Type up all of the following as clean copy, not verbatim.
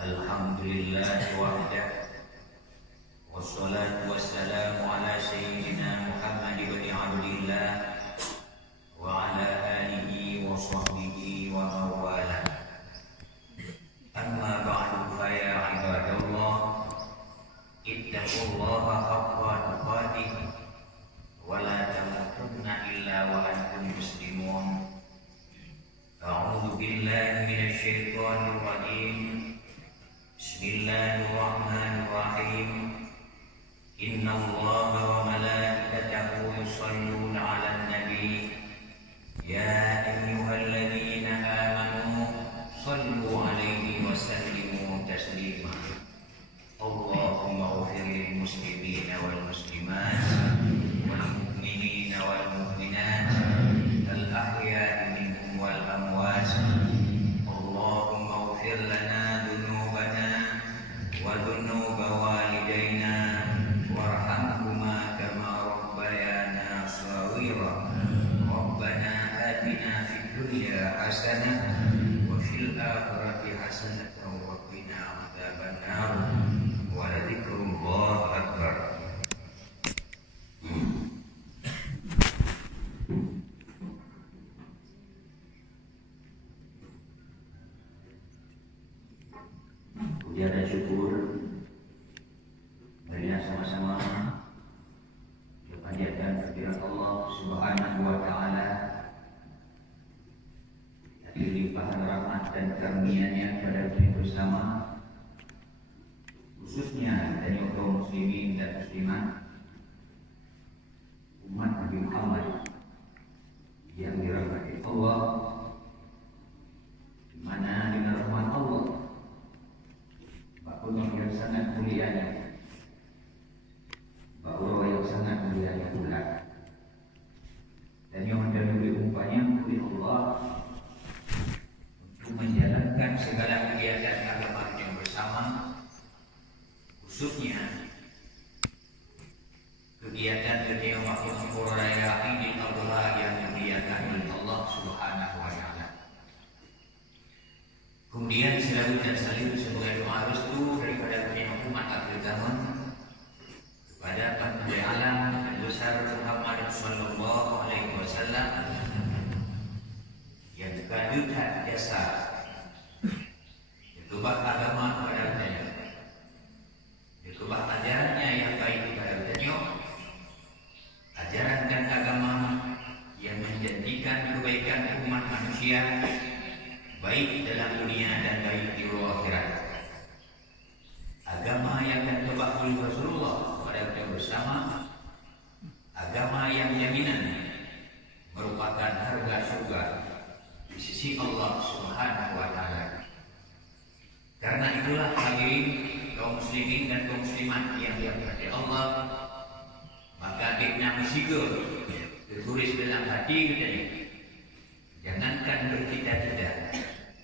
Alhamdulillah wahdah, wassalatu wassalamu ala sayyidina Muhammad ibn Abdillah wa ala alihi wa sahbihi wa mawala. Amma ba'du fa ya ibadallah, ittaqullaha haqqa tuqatih wa la tamutunna illa wa antum muslimun. A'udzu billahi minasy syaithanir rajim. Bismillahirrahmanirrahim. Innallaha wa malaikatahu yusholluna 'alan nabi. Ya ayyuhalladzina amanu shallu 'alaihi wa sallimu taslima. Allahumma ighfir lil muslimina wal muslimat wal mu'minina wal mu'minat al ahya'i minhum wal amwat. Allahumma ighfir lana wa dhunuba walidayna warhamhuma kama rabbayana shaghira. Rabbana atina fid dunya hasanah wa fil akhirati hasanah wa qina adzaban nar. Wa dzikrullahi akbar. Puja dan syukur marilah sama-sama panjatkan kehadirat Allah Subhanahu wa taala, atas limpahan rahmat dan karunia-Nya pada kita bersama, khususnya dari kaum muslimin dan muslimat, umat Nabi Muhammad yang dirahmati Allah, di mana dengan rahmat Allah Allah yang sangat mulianya, Allah yang sangat mulianya pula, dan yang mendahului umpanya oleh Allah untuk menjalankan segala kegiatan agama yang bersama, khususnya kegiatan makhluk raya Idul Adha yang dimuliakan oleh Allah Subhanahu wa taala. Kemudian selalu dan selalu sebagai doa restu daripada umat akhir zaman kepada Pantai Alam besar Muhammad sallallahu alaihi wasallam yang kedudukan jasa ditubah agama kepada kita, ditubah ajarannya yang baik kepada kita, ajaran dan agama yang menjadikan kebaikan umat manusia baik dalam dunia dan baik di luar akhirat. Agama yang ditebak oleh Rasulullah kepada kita bersama, agama yang jaminan merupakan harga surga di sisi Allah Subhanahu wa taala. Karena itulah hadirin kaum muslimin dan kaum muslimat yang dirahmati Allah, maka kita mesti tertulis dalam hati kita ini, jangankan bercita-cita,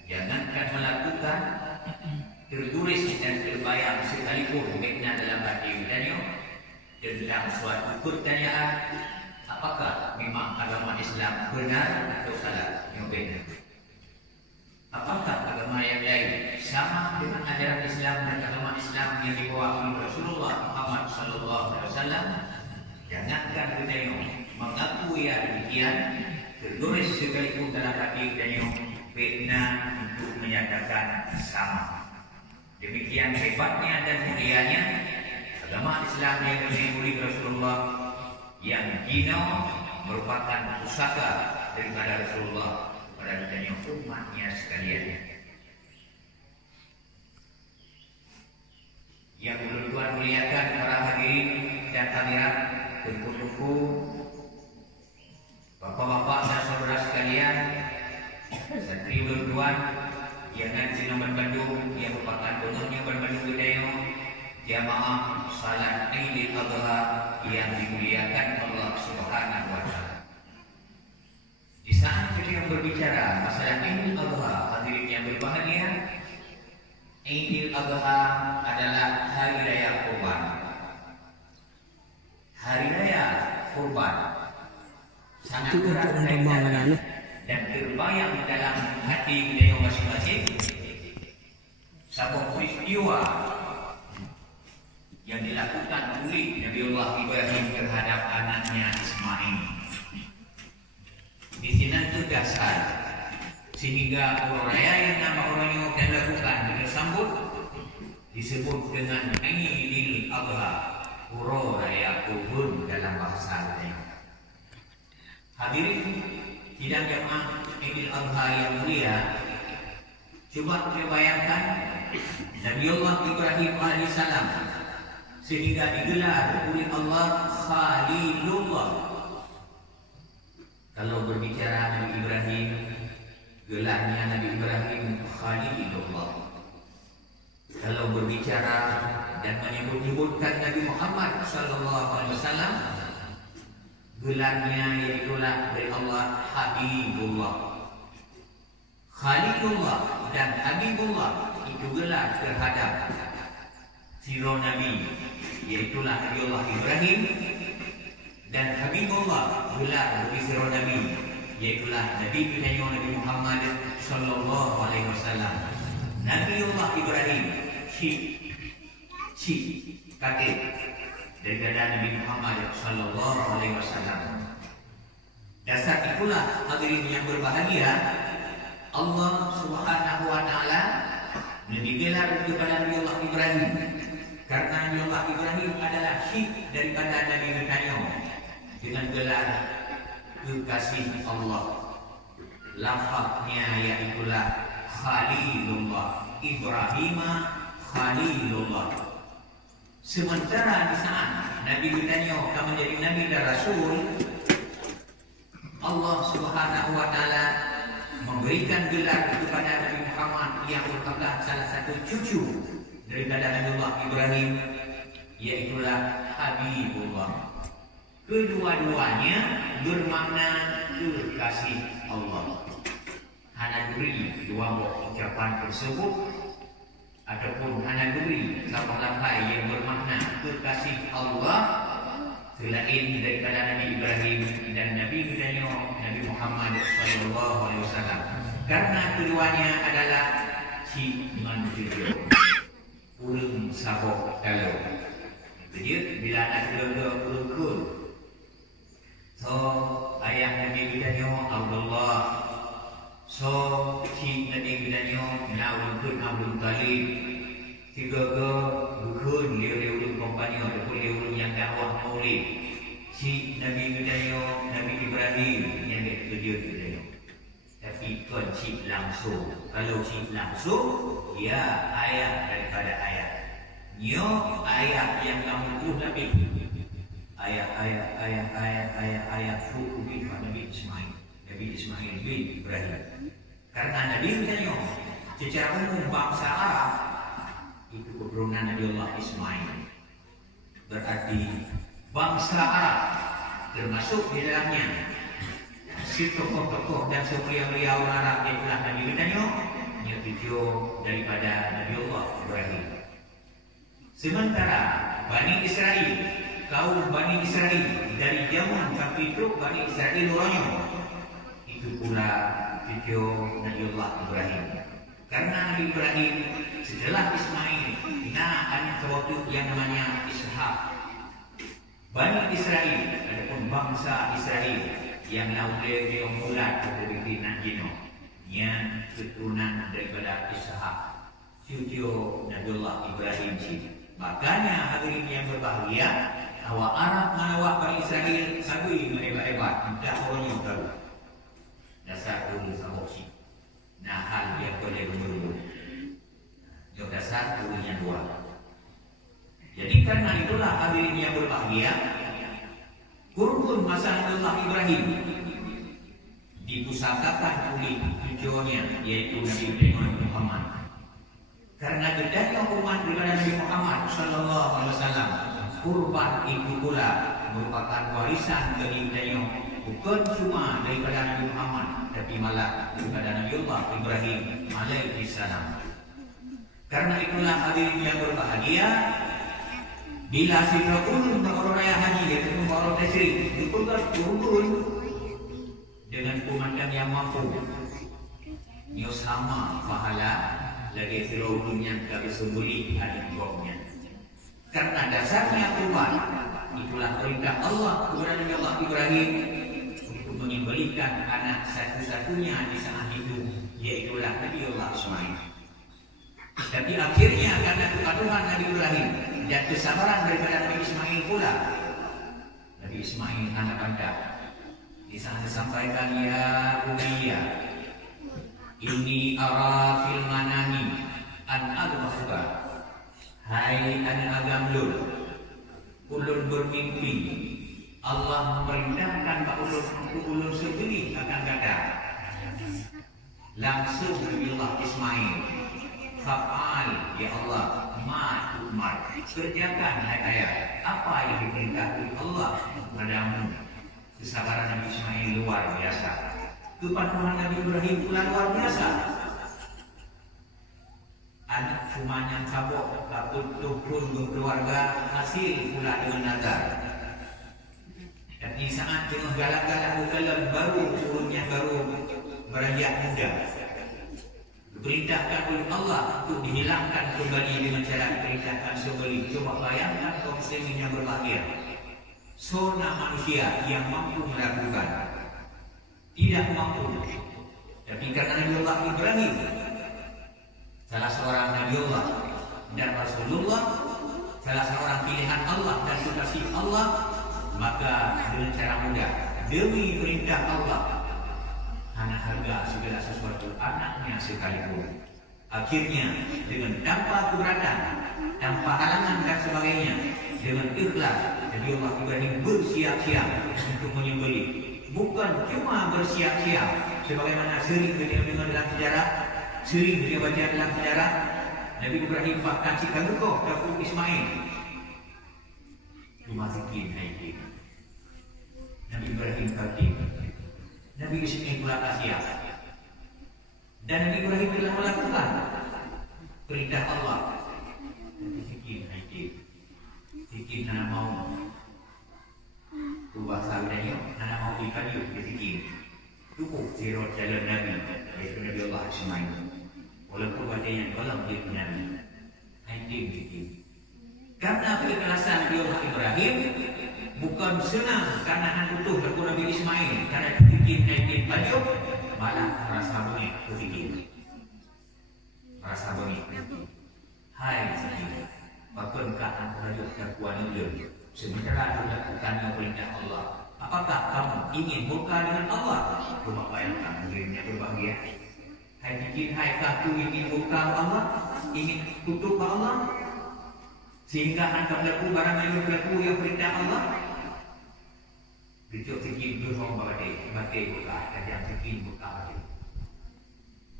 jangankan melakukan, tertulis dan terbayang sekalipun kita dalam hati kita tentang suatu pertanyaan, apakah memang agama Islam benar atau salah? Yang benar. Apakah agama yang lain sama dengan ajaran Islam dan agama Islam yang dibawa oleh Rasulullah Muhammad sallallahu alaihi wasallam? Jangankan kita mengaku ya demikian, tertulis sekalipun dalam hati kita fitnah untuk menyatakan sama. Demikian hebatnya dan mulianya agama Islam yang dimulai Rasulullah, yang dino merupakan pusaka daripada Rasulullah pada kita umatnya sekalian. Yang Tuhan muliakan para hadirin dan hadirat, tuku-tuku, bapak-bapak dan saudara sekalian, santri bertuan yang nanti nomor Bandung yang merupakan penuhnya Bandung Budaya, jamaah salat Idul Adha yang dimuliakan Allah Subhanahu wa taala. Di saat kita berbicara masalah Idul Adha, hadirin yang berbahagia, Idul Adha adalah hari raya kurban. Hari raya kurban sangat erat dan terbayang dalam hati beliau masing-masing satu peristiwa yang dilakukan oleh Nabiullah Ibrahim terhadap anaknya Ismail. Di sini itu dasar sehingga raya yang nama orangnya akan lakukan dengan sambut disebut dengan Idul Adha, raya kurban dalam bahasa lain. Hadirin sidang jemaah Idul Adha yang mulia, coba kita bayangkan Nabiullah Ibrahim alaihissalam sehingga digelar oleh Allah Khalilullah. Kalau berbicara Nabi Ibrahim, gelarnya Nabi Ibrahim Khalilullah. Kalau berbicara dan menyebut-nyebutkan Nabi Muhammad sallallahu alaihi wasallam, gelarnya iaitulah dari Allah Habibullah. Khalilullah dan Habibullah itu gelar terhadap siro Nabi, iaitulah Nabiullah Ibrahim, dan Habibullah gelar bagi siro Nabi, iaitulah Nabi kita Nabi Muhammad sallallahu alaihi wasallam. Nabiullah Ibrahim kakek daripada Nabi Muhammad sallallahu alaihi wasallam. Dasar itulah hadirin yang berbahagia, Allah Subhanahu wa taala mengelar kepada Nabiullah Ibrahim karena Nabiullah Ibrahim adalah syekh daripada Nabi Muhammad dengan gelar kekasih Allah. Lafaznya iaitulah Khalilullah, Ibrahim Khalilullah. Sementara di saat Nabi kita akan menjadi Nabi dan Rasul, Allah Subhanahu wa taala memberikan gelar kepada Nabi Muhammad yang merupakan salah satu cucu daripada Nabiullah Ibrahim, iaitulah Habibullah. Kedua-duanya bermakna kekasih Allah. Hana beri dua ucapan tersebut ataupun hana beri lafaz yang bermakna kekasih Allah selain daripada Nabi Ibrahim dan Nabi Nabi Muhammad sallallahu alaihi wasallam, karena keduanya adalah si manusia ulun sabok kalau jadi bila nak kedua ulun so ayah Nabi Abdullah, so si Nabi ulun Abdul Talib, tiga bukan dia ulun kompani ataupun dia ulun yang dakwah maulid. Si Nabi Nabi Ibrahim yang dia tapi kan si langsung. Kalau si langsung, ya ayat daripada ayat. Nyo ayat yang kamu Nabi. Ayat hukum Nabi Ismail. Nabi Ismail bin Ibrahim. Karena Nabi Ibrahim secara umum bangsa Arab itu keturunan Nabiullah Ismail. Berarti bangsa Arab termasuk di dalamnya si tokoh-tokoh dan semulia-mulia orang Arab yang telah Nabi Ibrahim yang video daripada Nabiullah Ibrahim. Sementara Bani Israel, kaum Bani Israel dari zaman sampai itu Bani Israel orangnya itu pula video Nabiullah Ibrahim. Karena Nabi Ibrahim setelah Ismail ada sesuatu yang namanya Ishak. Bani Israel adapun bangsa Israel yang laulai dia mulat dari Najino yang keturunan daripada Ishak cucu Nabiullah Ibrahim sini. Makanya hadirin yang berbahagia, awak Arab menawak Bani Israel sagui hebat-hebat, tidak orang yang tahu dasar dulu sabok sini. Nah hal yang boleh menurut yang dasar dulu yang dua. Jadi karena itulah hadirin yang berbahagia, kurun masa Nabiullah Ibrahim dipusakakan oleh tujuannya yaitu Nabi Muhammad. Karena bedanya umat daripada Nabi Muhammad sallallahu alaihi wasallam, kurban itu pula merupakan warisan dari beliau bukan cuma daripada Nabi Muhammad tapi malah daripada Nabiullah Ibrahim alaihi salam. Karena itulah hadirin yang berbahagia, bila si ulun orang raya haji itu orang tasrik dikurban turun dengan komandan yang mampu, ia sama pahala lagi filaunya kami sembunyi adik bomnya. Karena dasarnya umat itulah perintah Allah kepada Nabi Allah Ibrahim untuk menyembelihkan anak satu-satunya di saat itu, yaitulah Nabi Allah Ismail. Tapi akhirnya karena kepatuhan Nabi Ibrahim dan kesabaran daripada Nabi Ismail pula, Nabi Ismail anak anda di saat disampaikan, ya Buniyya inni ara fil manami an adbahuka, hai anak agamlun, ulun bermimpi Allah memerintahkan pak ulun sendiri akan datang. Langsung Nabi Allah Ismail, fa'al ya Allah ma tu'mar, kerjakan hai ayah apa yang diperintahkan Allah padamu. Kesabaran Nabi Ismail luar biasa, kepatuhan Nabi Ibrahim pula luar biasa. Anak cuma yang cabok, takut pun berkeluarga, hasil pula dengan nazar. Tapi saat tengah galak-galak bukalan baru turunnya baru beranjak muda, diperintahkan oleh Allah untuk dihilangkan kembali dengan cara diperintahkan sembelih. Coba bayangkan kaum muslimin yang berbahagia, sona manusia yang mampu melakukan, tidak mampu. Tapi karena Nabi Allah Ibrahim, salah seorang Nabi Allah dan Rasulullah, salah seorang pilihan Allah dan kekasih Allah, maka dengan cara mudah demi perintah Allah, anak harga segala sesuatu anaknya sekalipun. Akhirnya dengan tanpa keberatan, tanpa halangan dan sebagainya, dengan ikhlas Nabi Allah Ibrahim bersiap-siap untuk menyembelih. Bukan cuma bersiap-siap sebagaimana sering kita dengar dalam sejarah, sering kita baca dalam sejarah, Nabi Ibrahim bahkan si kagukoh Daud Ismail dimasukin haji. Nabi Ibrahim kaki, Nabi Ismail pula kasihan, dan Nabi Ibrahim telah melakukan perintah Allah. Sikit haji, sikit nak mau ubah saudanya, nak mau dikayu sikit. Cukup sirot jalan Nabi, yaitu Nabi Allah Ismail. Walaupun adanya dalam diri Nabi, haji sikit. Karena keikhlasan Nabi Allah Ibrahim bukan senang karena anak utuh laku Nabi Ismail, karena bikin baju malah rasa bengik berfikir, rasa bengik. Hai sikit, bahkan anak baju dakwaan itu sementara dilakukannya perintah Allah. Apakah kamu ingin murka dengan Allah? Cuma bayangkan dirinya berbahagia. Hai sikit, hai kaku ingin murka Allah, ingin tutup Allah, sehingga anda berlaku barang yang berlaku yang perintah Allah. Itu sikit dorong bagai buka, dan yang sikit buka bagai.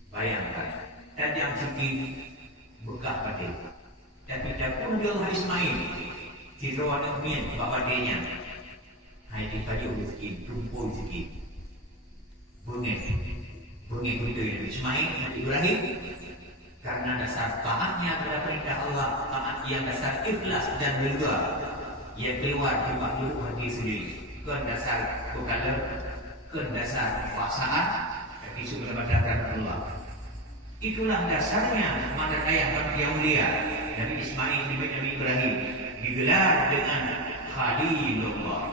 Bayangkan, dan yang sikit buka bagai. Dan tidak pun dia Ismail, si rawan umian babadenya. Hai dipaju sikit, tumpul sikit, bengek betul Ismail Nabi Ibrahim. Karena dasar taatnya kepada perintah Allah, taat yang dasar ikhlas dan ridha, yang keluar di makhluk hati sendiri, ke dasar kekalan, ke dasar kekuasaan, tapi sudah pada Allah. Itulah dasarnya mana ayah yang mulia Nabi Ismail bin Nabi Ibrahim digelar dengan Khalilullah.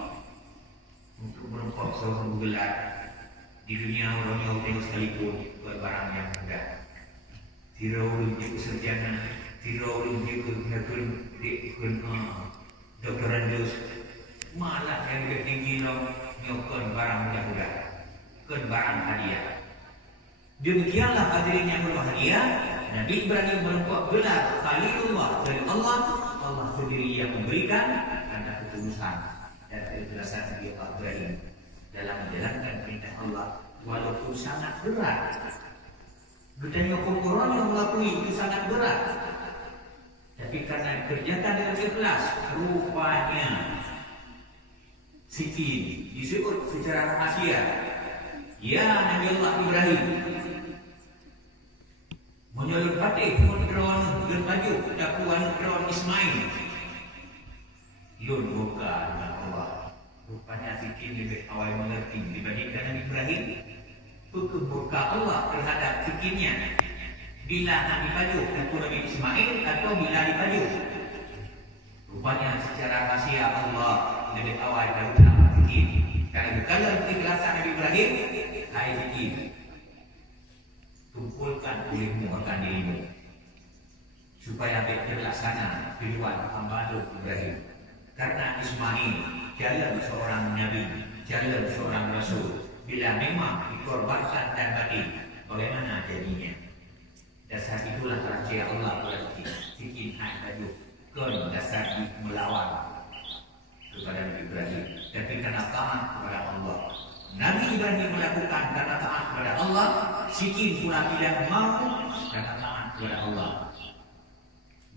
Untuk merempok seorang gelar di dunia orang yang tengok sekalipun buat barang yang mudah. Tirau dia sarjana, tirau dia doktoran dos, malah yang tinggi lo nyokon barang mudah-mudah, kon barang hadiah. Demikianlah hadirin yang berbahagia, Nabi Ibrahim merempok gelar Khalilullah dari Allah. Allah sendiri yang memberikan karena ketulusan dan keikhlasan Nabi Ibrahim dalam menjalankan perintah Allah, walaupun sangat berat. Betanya orang yang melakui itu sangat berat, tapi karena kerjakan dengan ikhlas, rupanya sikit disebut secara rahasia, ya Nabi Allah Ibrahim menyalur batik menerawan dan baju dakwaan perawan Ismail. Yun buka dengan Allah. Rupanya sikit lebih awal mengerti dibandingkan Nabi Ibrahim. Buka Allah terhadap fikirnya. Bila Nabi Pajuk, tentu Nabi Ismail atau bila dipajuk. Rupanya secara rahasia Allah lebih awal Daud nak fikir. Karena kalau keikhlasan Nabi Ibrahim, hai fikir. Kumpulkan ilmu akan dirimu supaya terlaksana tujuan hamba Ibrahim. Karena Ismail jalan seorang Nabi, jalan seorang Rasul. Bila memang dikorbankan dan mati, bagaimana jadinya? Dasar itulah rahasia Allah berarti bikin hak baju kon dasar melawan kepada Nabi Ibrahim. Tapi karena taat kepada Allah, Nabi Ibrahim melakukan karena taat kepada Allah. Sikin pula tidak mau karena taat kepada Allah.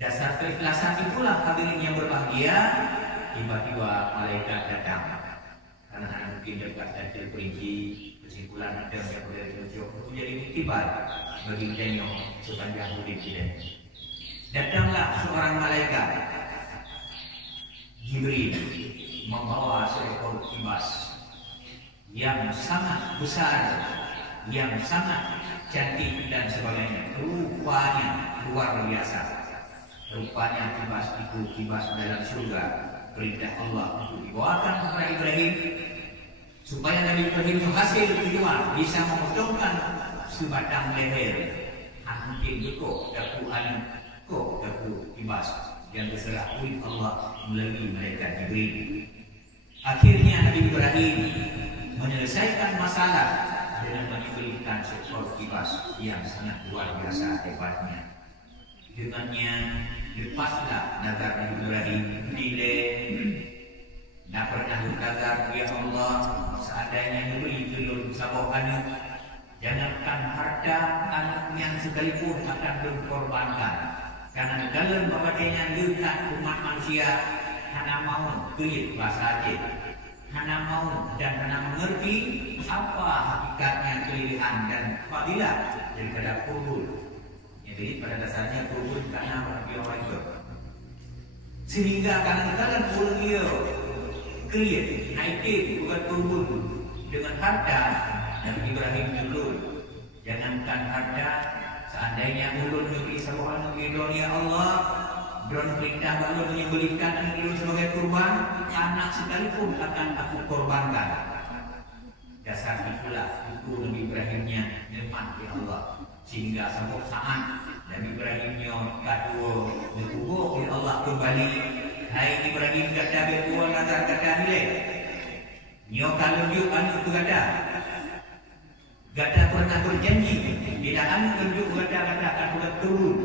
Dasar keikhlasan itulah hadirin yang berbahagia. Tiba-tiba malaikat datang. Karena mungkin dekat dan terperinci kesimpulan ada yang boleh tunjuk itu jadi tiba bagi Daniel sepanjang hidup kita. Datanglah seorang malaikat Jibril membawa seekor kibas yang sangat besar, yang sangat cantik dan sebagainya. Rupanya luar biasa. Rupanya kibas itu kibas dalam surga. Perintah Allah untuk dibawakan kepada Ibrahim supaya Nabi Ibrahim hasil tujuan bisa memotongkan sebatang leher anting ikut daku anak kok daku kibas yang terserah oleh Allah melalui malaikat Jibril. Akhirnya Nabi Ibrahim menyelesaikan masalah dengan memberikan seekor kibas yang sangat luar biasa hebatnya. Dengannya lepaslah nazar Nabi Ibrahim nilai. Nak pernah berkazar, ya Allah, seandainya negeri belum sabah anak, jangankan harta anaknya sekalipun akan berkorbankan. Karena dalam babadanya dekat umat manusia, hana mau kelik bahasa Aceh, hana mau dan hana mengerti apa hakikatnya kelirihan dan fadilah daripada kubur. Jadi pada dasarnya kubur karena bagi orang itu. Sehingga kadang-kadang pulang dia clear, naikin bukan kubur dengan harta Nabi Ibrahim dulu. Jangankan harta, seandainya ulun negeri sebuah negeri dunia Allah, don perintah balon yang berikan anak itu sebagai kurban, anak sekalipun akan aku korbankan. Dasar itulah itu Nabi Ibrahimnya nikmat ya Allah. Sehingga sampai saat Nabi Ibrahimnya kadua berhubung oleh Allah kembali. Hai Ibrahim kata berbuat nazar kata nilai. Nyo kalau dia anu tu kata pernah berjanji tidak anu tunjuk kata akan turun.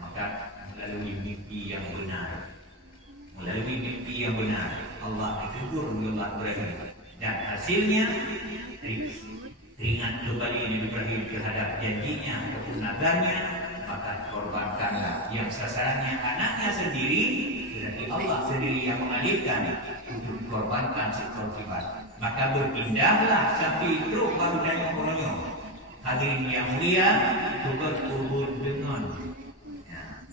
Maka melalui mimpi yang benar, Allah ditegur oleh Allah Ibrahim dan hasilnya teringat kembali Nabi Ibrahim terhadap janjinya ataupun nazarnya, maka korbankanlah yang sasarannya anaknya sendiri, berarti Allah sendiri yang mengalihkan untuk dikorbankan seekor kibas. Maka berpindahlah sampai truk baru dan orang-orangnya. Hadirin yang mulia, kubur dengan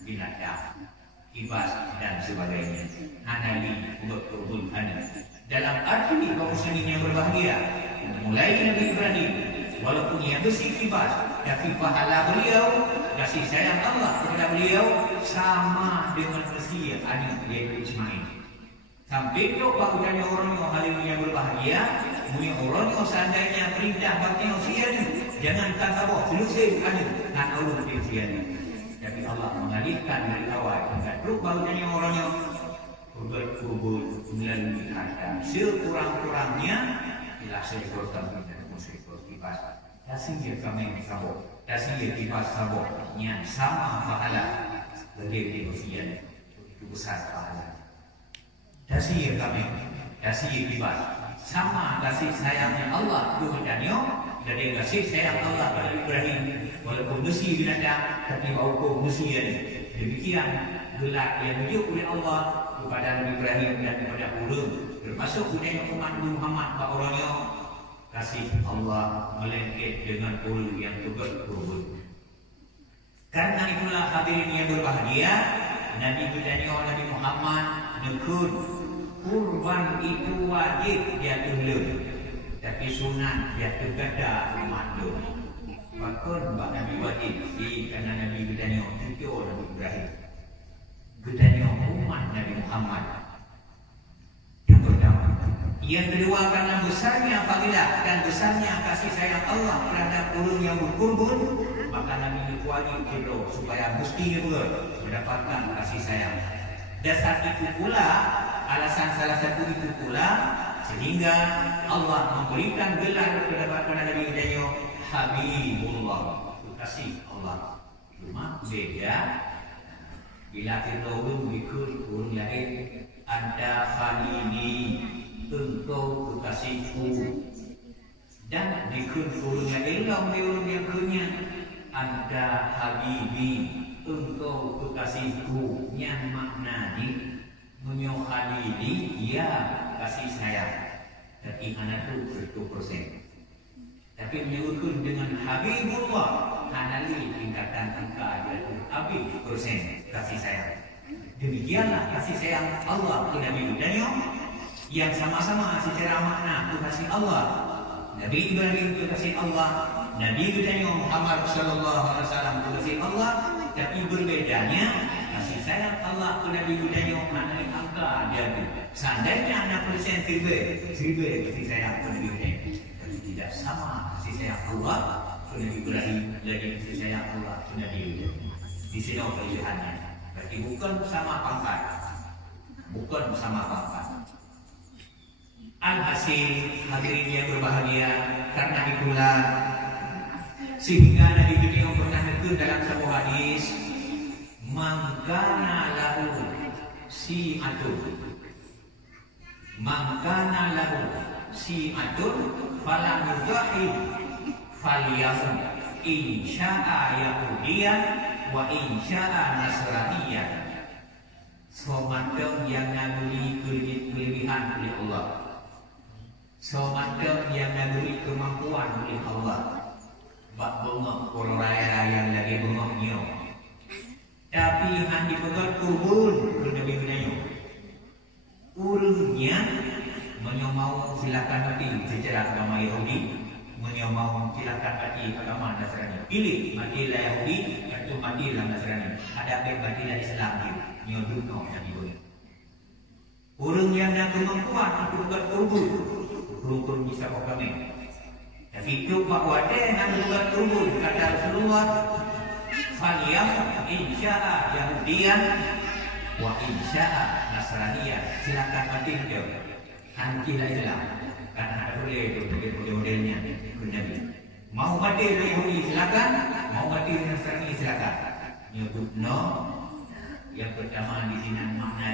binatang, kibas dan sebagainya. Anali kubur anak. Dalam arti kaum muslimin yang berbahagia, mulai Nabi Ibrahim, walaupun ia besi kibas, tapi pahala beliau, kasih sayang Allah kepada beliau sama dengan besi anak yaitu Ismail. Sampai itu baru tanya orang yang berbahagia, punya orang yang seandainya perintah bagi usia jangan sabah selesai anak kan Allah usia. Tapi Allah mengalihkan dari awal hingga terus baru tanya orang yang berkubur melalui harta sekurang-kurangnya bila seekor kambing dan seekor kibas. Dasih kami sabot, dasih kibas sabot yang sama pahala bagi manusia itu besar pahala. Dasih kami, dasih kibas sama kasih sayangnya Allah kepadanya dari kasih sayang Allah pada Ibrahim walaupun besi binatang tapi bau manusia. Demikian gelar yang diuji oleh Allah kepada Nabi Ibrahim dan kepada ulun termasuk budaya umat Muhammad orangnya kasih Allah melengket dengan ulu yang berkurban. Karena itulah hadirin yang berbahagia, Nabi Nabi Muhammad nekun kurban itu wajib dia tunduk, tapi sunat dia tegada mandu. Bahkan Mbak Nabi wajib di karena Nabi Gedanyo cucu Nabi Ibrahim, Gedanyo umat Nabi Muhammad. Yang pertama. Yang kedua, karena besarnya fadilah dan besarnya kasih sayang Allah terhadap ulun yang berkurban, maka Nabi dikuali kita supaya mesti juga mendapatkan kasih sayang. Dasar itu pula, alasan salah satu itu pula, sehingga Allah memberikan gelar kepada Nabi Gedanyo Habibullah, kasih Allah. Cuma beda bila kita ulun ikut ulun lain, Anda Khalili, engkau kekasihku, dan dikun ulunnya ilham di ulun yang punya, Anda Habibi, engkau kekasihku, yang maknani menyo Khalili, ya kasih sayang. Tapi anak itu 100%. Tapi menyebutkan dengan Habibullah, hanali tingkatan angka yaitu Habib persen kasih sayang. Demikianlah kasih sayang Allah ke Nabi Gedanyo yang sama-sama secara makna itu kasih Allah. Nabi Ibrahim itu kasih Allah, Nabi Gedanyo Muhammad sallallahu alaihi wasallam itu kasih Allah, tapi berbedanya kasih sayang Allah ke Nabi Gedanyo maknanya angka dia. Seandainya anak persen seribu kasih sayang ke Nabi Gedanyo, tapi tidak sama kasih sayang Allah ke Nabi Ibrahim dari kasih sayang Allah ke Nabi Gedanyo. Di sini perbedaannya. Berarti bukan sama pangkat, bukan sama pangkat. Alhasil hadirin yang berbahagia, karena itulah sehingga Nabi Gedanyo pernah menyebut dalam sebuah hadis, mangkana lahu si atun, mangkana lahu si atun, falam yudhahid falyakun insya'a yahudiyan wa insya'a nasraniyan. Semacam yang naburi kelebihan oleh Allah, semacam yang naburi kemampuan oleh Allah, bak bengok orang raya yang lagi bengoknya, tapi hanya pegat kubur ke Nabi Gedanyo. Urungnya menyomau silakan mati secara agama Yahudi, menyomau silakan mati agama Nasrani. Pilih matilah Yahudi atau matilah Nasrani. Hadapi matilah Islam dia nyodukno Nabi Gedanyo. Urung yang nak kemampuan untuk pegat kubur, kubur bisa kami. Tapi itu Pak Wade nak pegat kubur kata Rasulullah, faliyam insya'a Yahudiyan wa insya'a Nasraniyan. Silakan mati dia. Hantilah Islam. Karena ada boleh itu modelnya Nabi. Mau mati Yahudi silakan, mau mati Nasrani silakan. Nyebutno yang pertama di sini makna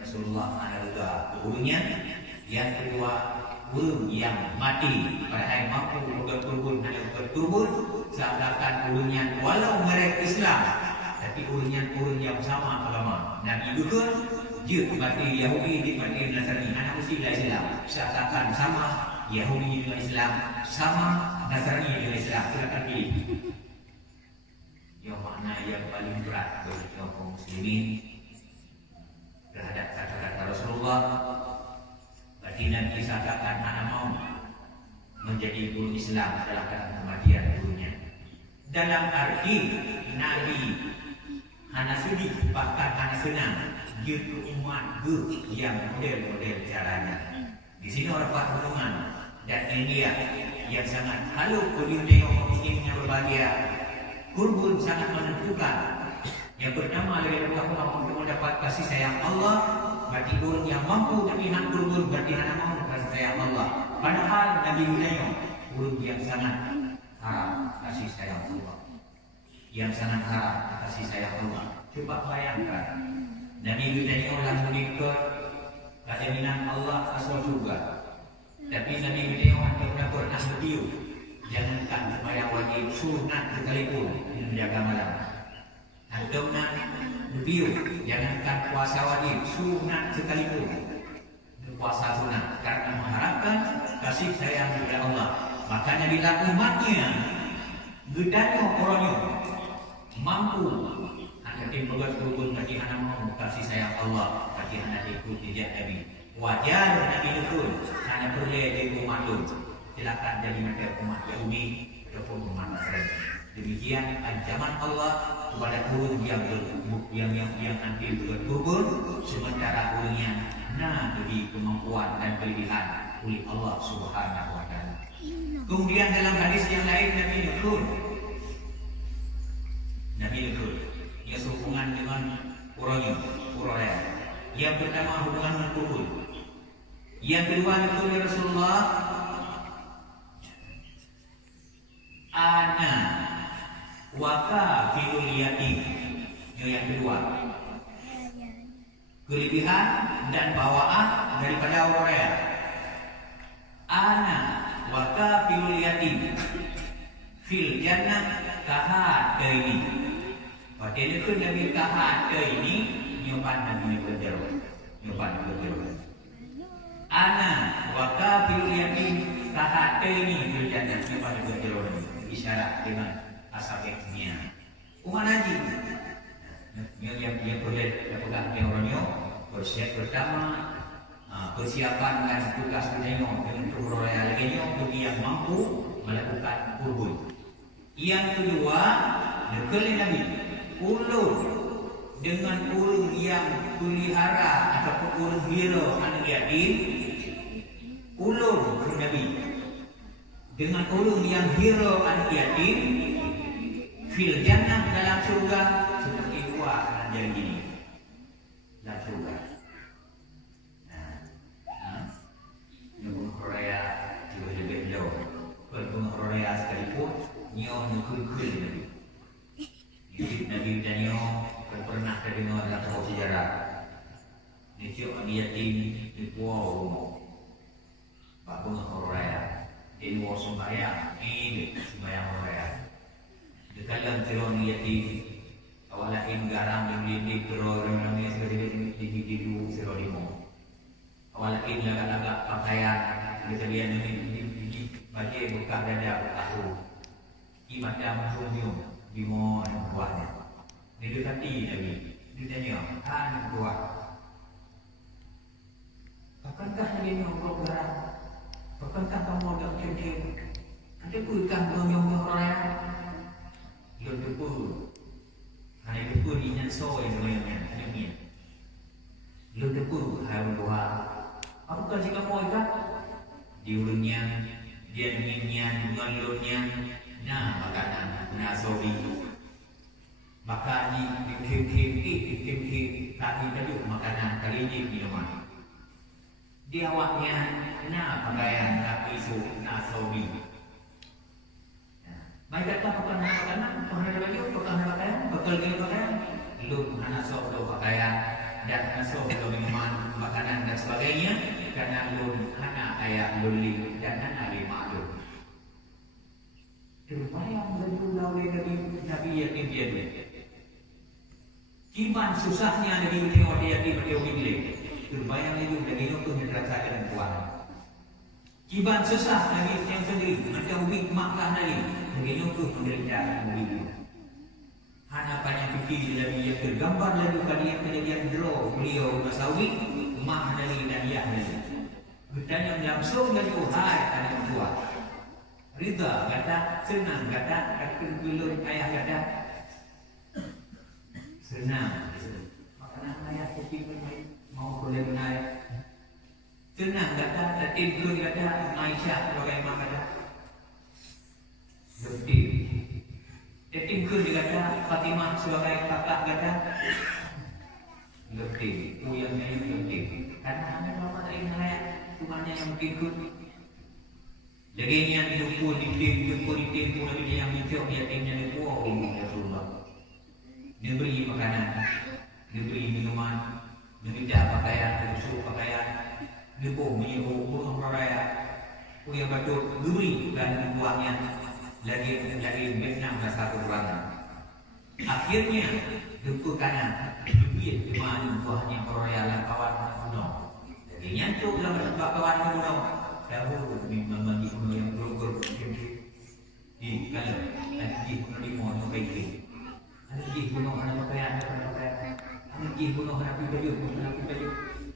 Rasulullah ada gurunya. Yang kedua, guru yang mati pada hari mampu bertubuh hanya bertubuh seakan gurunya walau mereka Islam, tapi gurunya yang sama agama. Nabi juga dia mati Yahudi, dia mati Nasrani, anak mesti Islam. Seakan sama Yahudi dengan Islam, sama Nasrani dengan Islam. Silakan pilih. Yang makna yang paling berat bagi kaum muslimin terhadap kata-kata Rasulullah, berarti Nabi katakan anak mau menjadi guru Islam dalam keadaan kematian gurunya. Dalam arti Nabi hanya sedih, bahkan hanya senang dia umat yang model-model caranya. Di sini orang pertolongan dan India yang sangat halus dunia inginnya berbahagia. Kurban sangat menentukan. Yang pertama adalah kita untuk mendapat kasih sayang Allah. Berarti orang yang mampu melihat kurban berarti anak mau kasih sayang Allah. Padahal Nabi Gedanyo orang yang sangat haram kasih sayang Allah, yang sangat haram kasih sayang Allah. Coba bayangkan Nabi Gedanyo adalah menikah keinginan Allah asal surga, tapi Nabi Gedanyo tidak pernah berdiu. Jangankan sembahyang wajib, sunat sekalipun menjaga malam. Antum nak berdiu, jangankan puasa wajib, sunat sekalipun puasa sunat, karena mengharapkan kasih sayang dari Allah. Makanya bila umatnya Gedanyo orangnya mampu hanya timbulan turun bagi anak mau kasih sayang Allah, bagi anak ikut jejak Nabi. Wajar Nabi itu hanya boleh di umat itu. Silakan jadi macam umat Yahudi, ataupun pemanasan. Demikian ancaman Allah kepada urun yang nanti berturun, sementara urunnya diberi kemampuan dan kelebihan oleh Allah Subhanahu wa taala. Kemudian dalam hadis yang lain Nabi Lut ia sehubungan dengan Uraya. Yang pertama hubungan dengan Tuhud. Yang kedua itu ya Rasulullah, ana waka filul yatim. Yang kedua, kelebihan dan bawaan daripada Uraya. Ana waka filul yatim fil jannah kahadaini. Pada itu Nabi kahadaini nyoban Nabi berjero. Ana waka filul yatim kahadaini fil jannah nyoban berjero. Isyarat dengan asabnya. Umat haji yang boleh pegang orangnya bersiap pertama persiapan dan tugas penyanyi dengan Uraya lagi bagi yang mampu melakukan kurban. Yang kedua, nekali Nabi ulur dengan ulur yang pelihara ataupun ulur hira anak yatim. Ulur Nabi dengan ulur yang hira anak yatim fil jannah dalam surga seperti buah dan jari gini dalam surga. Nubung Uraya juga jauh. Nubung Uraya sekalipun nyo nukul Nabi dan nyo pernah terdengar dalam sejarah. Nicio yatim di pulau Pak Bunga Uraya di luar sembahyang ini sembahyang Uraya. Dekalan terong yatim awalain garam di terong namanya sebagai di serolimo. Awalain laga-laga pakaian kesediaan ini bagi buka dada aku. Macam sunjung di mohon buahnya. Didekati Nabi. Ditanya, anak buah. Akankah Nabi ngobrol gerak? Akankah kamu ada cincin? Ada pulkah menyombong Uraya? Belum terpul. Hanya terpul di nyanso yang sebenarnya. Ada ni. Belum terpul. Hai buah. Apakah jika mau ikat? Diulungnya, dia dinginnya, ngelurnya. Nah, makanan nasobi. Makan di kim kaki tadi makanan kali ini minuman. Di awaknya, pakaian kaki su nasobi. Baik kata makanan, pakaian, pakaian, lu nasob lu pakaian dan nasob lu minuman, makanan dan sebagainya. Karena lu ayat luli dan lima lu. Terbayang berpulau Nabi yatim dia. Kiman susahnya Nabi tengok dia yatim berdiam. Terbayang itu dari itu neraka dan kuat. Kiman susah Nabi yang sendiri menjauhi Makkah Nabi. Begini itu menderita Nabi. Hanapannya fikir Nabi yang tergambar lalu kejadian draw beliau Masawi Mak Nabi dan Yah Nabi. Bertanya langsung dari Uhai anak kuat. Rida kata, senang kata, kata belum ayah kata senang. Makanan ayah kopi mau boleh menaik. Senang kata, tapi belum kata Aisyah bagaimana kata. Letih. Letih belum kata Fatimah sebagai kakak kata. Letih. Yang ini letih. Karena ada mama lain ayah, tuhannya yang ikut. Jadi yang dipun Nabi yang hijau yatimnya di pulau Rasulullah. Dia beri makanan, dia beri minuman, dia minta pakaian, dia pakaian, dia pun menyeru pulang raya, punya batu beri dan buahnya lagi Vietnam dan satu ruangan. Akhirnya dia kanan, dia cuma buahnya raya dan kawan kuno. Jadi nyantuk dalam kawan kuno. Dahulu membagi kuno yang berogor di kalau lagi kuno di mohon baik. Ada di kuno ada pakaian, ada di kuno ada baju.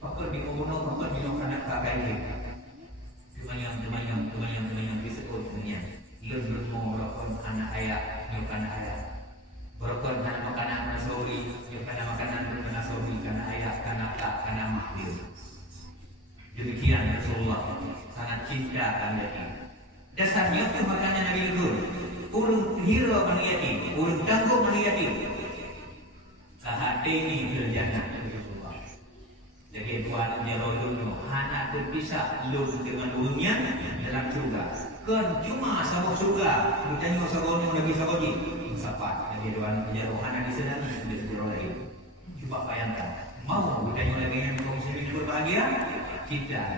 Pakar di kuno pakar di kuno ada pakaian. Teman yang disebut punya. Lun mau berokon anak ayah, nyok anak ayah. Berokon anak makanan nasawi, nyok anak makanan nasawi, karena ayah, karena tak, karena mahdir. Demikian Rasulullah sangat cinta akan yatim. Dasarnya itu makanan Nabi Ibrahim. Urung hero man yatim, urung tangguh man yatim. Sahadeni fil jannah Rasulullah. Jadi Tuhan jarolun hana terpisah lun dengan ulunnya dalam surga. Kan cuma sama surga. Bertanya sabono Nabi saboji. Sapa jadi Tuhan jaro hana di sana di jaro lagi. Coba bayangkan. Mau bertanya lagi yang kaum muslimin berbahagia? Tidak.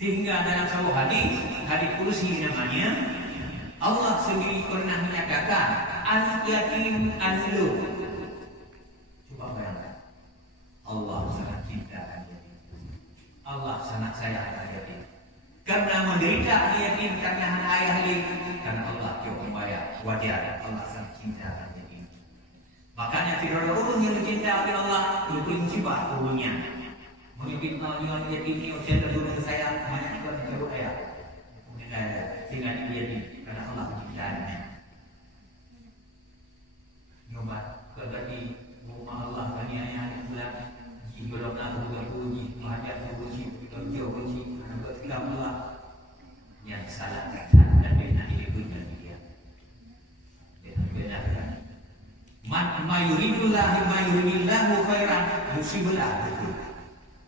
Sehingga dalam satu hadis kursi namanya, Allah sendiri pernah menyatakan al-yatim al-lu. Coba bayangkan. Allah sangat cinta al-yatim. Allah sangat sayang al-yatim. Karena menderita al-yatim karena ayah karena Allah yang membayar wajar. Allah sangat cinta al-yatim. Makanya tidak ada orang yang mencintai Allah itu musibah turunnya. Mungkin dengan yatim ini usia dulu saya banyak ikut mencabut ayat. Dengan yatim karena Allah mencintainya. Nyoba kerja rumah Allah bani ayat bulan jibullah berpuji menghadap berpuji kerja berpuji anak kita Allah yang salah dan benar itu dan dia. Benar kan? Man yuridullah ma yuridillahu khairan musiblah.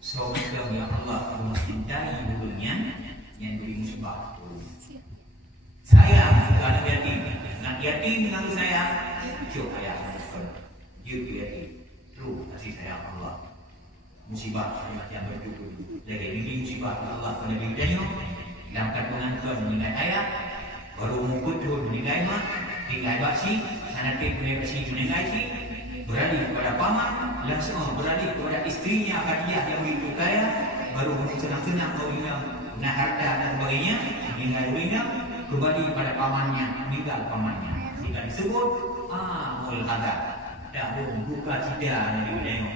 Semoga ya Allah mencintai dulunya yang beri musibah. Sayang kepada yatim, nak yatim dengan sayang, cukup ayah Yuki yatim, lu kasih sayang Allah. Musibah yang bertutur, dari ini musibah Allah pada bidanya, dalam kandungan Tuhan meninggal ayah, baru mengukur meninggal mah, tinggal baksi, nanti punya baksi meninggal si. Beralih kepada paman, langsung beralih kepada istrinya Khadijah yang begitu kaya, baru senang-senang nah harta dan sebagainya, meninggal dunia, kembali pada pamannya, meninggal pamannya. Jika disebut mul hadar, dahulu buka cita dari budaya,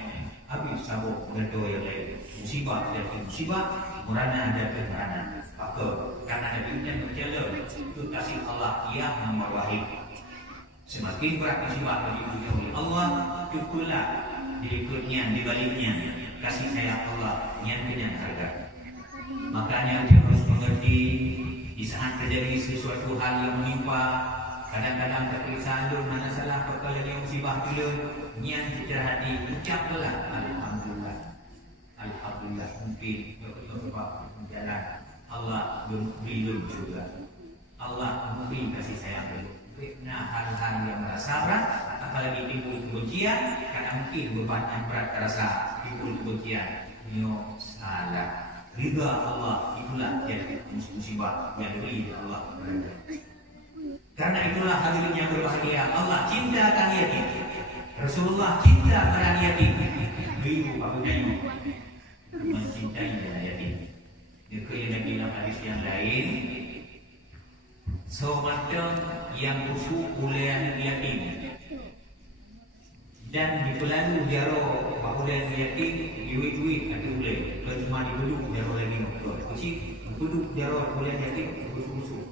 habis sabuk berdoa yang lain, musibah dari musibah, merana dari merana. Maka karena Nabi Ibrahim berjalan, itu kasih Allah yang nomor wahid. Semakin berat musibah dipuji oleh Allah, cukuplah diikutnya, dibaliknya kasih sayang Allah yang punya harga. Makanya dia harus mengerti di saat terjadi sesuatu hal yang menimpa, kadang-kadang terkisah mana salah perkara yang musibah dulu, yang kita hati ucaplah alhamdulillah, alhamdulillah mungkin beberapa jalan Allah belum juga, Allah memberi kasih sayang dulu. Nah hal-hal yang merasa berat, apalagi timbul kebencian, karena mungkin beban yang berat terasa timbul kebencian. Nyo salah, ridha Allah itulah yang musibah yang diberi Allah. Karena itulah hadirin yang berbahagia, Allah cinta akan yatim, Rasulullah cinta akan yatim, ibu babunya mencintai yatim. Itu yang dalam hadis yang lain. Semacam yang busuk ulean yatim dan dipelalu jaro ulean yatim duit-duit atau ule cuma duduk jaro lagi kecil duduk jaro ulean yatim busuk-busuk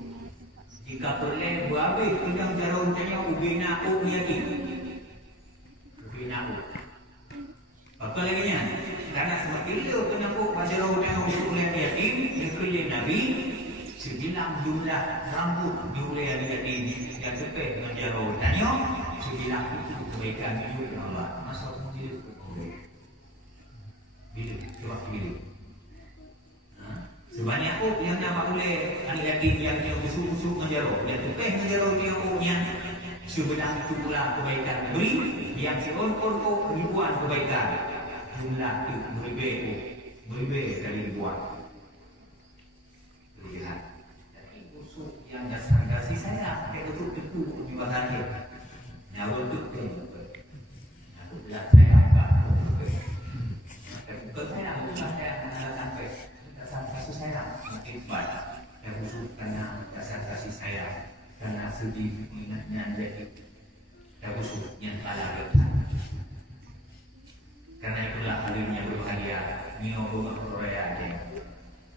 jika perlu buabe kudang jaro untanya ubina yatim ubina apa lagi nya karena semakin itu kenapa jaro untanya ulean yatim yang Nabi sebilang jumlah rambut diulai yatim yang tepek dengan jaro tanya sebilang itu kebaikan hidup ya Allah masa hidup hidup coba hidup sebanyak yang nama oleh anak yatim yang busuk-busuk dengan jaro yang tepek dengan jaro yang sebilang itu pula kebaikan beri yang seontor ribuan kebaikan jumlah itu beribu kali ribuan lihat dari busuk yang dasar kasih saya kayak untuk itu di bahagia nyawa untuk aku bilang saya apa bukan saya sampai dasar kasih saya makin banyak yang busuk karena dasar kasih saya karena sedih ingatnya jadi yang busuk yang kalah karena itulah hadirnya berbahagia Nio Korea aja.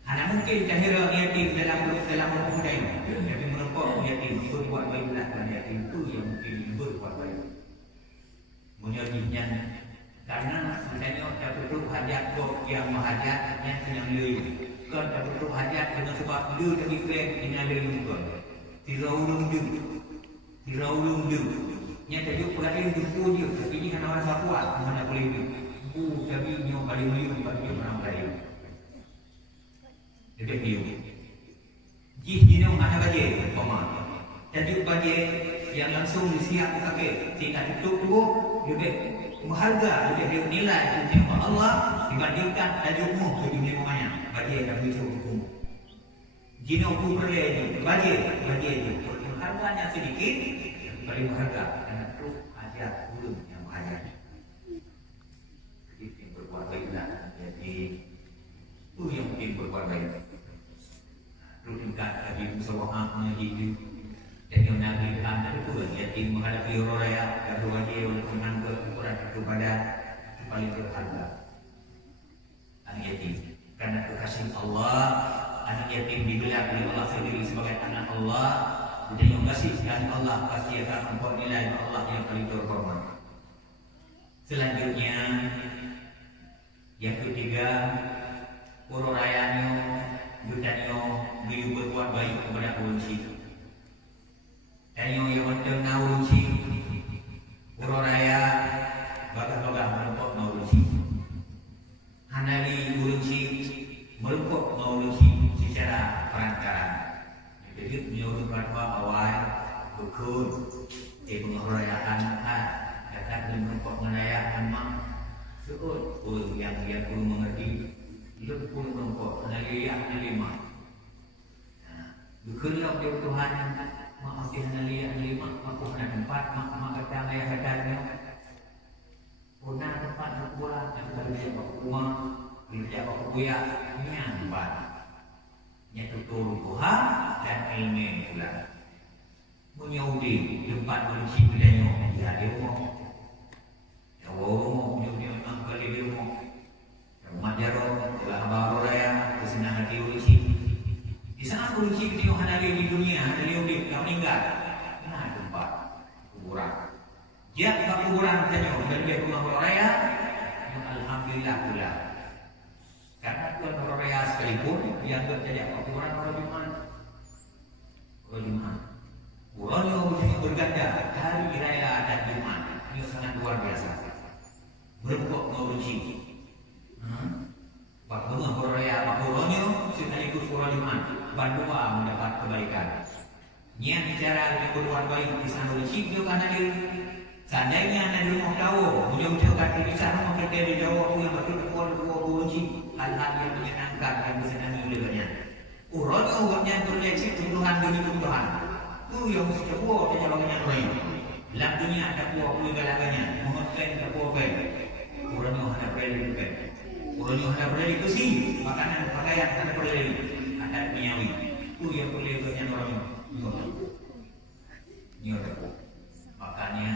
Anak mungkin cahaya yatim dalam rumah dia, tapi merokok yatim berbuat baik dan yatim itu yang mungkin berbuat baik. Menyebabkan karena misalnya tertutup hajat kok yang menghajat yang lain, kan tertutup hajat dengan sebab dia tapi klaim yang lain juga. Tirau ulung dia. Yang tajuk perhatian jumpa dia, tapi ini kan orang Papua, mana boleh dia. Tapi dia paling melihat bagi orang lain. Dekat dia. Jika ada bajet, tajuk bajet yang langsung disiap pakai, tidak tutup tu, lebih mengharga, lebih nilai untuk Allah dibandingkan tajukmu ke dunia mana. Bajet yang bisa hukum. Jika aku perlu bajet itu, harganya sedikit, paling mengharga. Karena itu ajar ulun yang mengajar. Jadi yang berbuat baiklah. Jadi itu yang mungkin berbuat baik. Rutinkan lagi musawarah mengaji dan yang nabi berkata itu yatim menghadapi orang raya dan wajib oleh menanggung ukuran kepada paling berharga anak yatim karena kekasih Allah. Anak yatim dibela oleh Allah sendiri sebagai anak Allah dan yang kasih dan Allah pasti akan membuat nilai Allah yang paling terhormat. Selanjutnya yang ketiga, orang rayanya jutanyo dia berbuat baik kepada orang si. Dan yang mendengar orang si, orang raya bagah-bagah melempok orang si. Hanali orang si melempok orang si secara perantaraan. Jadi menyuruh fatwa awal berkun pengerayaan datang melempok menayaan mak seut yang perlu mengerti. Itu pun kelompok analia analima. Berkeliau dia Tuhan maaf dia analia analima aku nak tempat mak kata ayah katanya. Puna tempat nak buat kita dia rumah dia apa kuya ini tempat. Nya tutur Tuhan dan ilmu pula. Menyudi tempat berisi bedanya dia mau. Ya mau menyudi nak kali dia mau. Majaro telah baru raya kesenang hati urusi. Di sana urusi kita hanali di dunia, hanali udik kau meninggal. Nah tempat kuburan. Dia tempat kuburan tanya dan dia rumah raya. Alhamdulillah pula. Karena tuan raya sekalipun yang berjaya kuburan orang Jumat. Orang Jumat. Kuburannya berganda hari raya dan Jumat. Ini sangat luar biasa. Berkok mengurusi. Pak Bunga Horaya Pak Huronyo sekaligus Huron Jumat Bandua mendapat kebaikan. Nya bicara dengan berbuat baik di sana ucip juga nanti. Seandainya nanti mau tahu, mudah-mudahan kata di sana mau kita di Jawa yang betul dua ucip hal-hal yang menyenangkan dan disenangi olehnya. Huronyo buatnya proyeksi tumbuhan demi tumbuhan. Itu yang mesti coba saja bagaimana lain. Dalam dunia ada buah galakanya, mengeklaim ada buah baik. Huronyo ada berada juga. Orang yang ada berada di besi, makanan, pakaian, ada berada di adat duniawi. Itu yang boleh banyak orang nyata. Makanya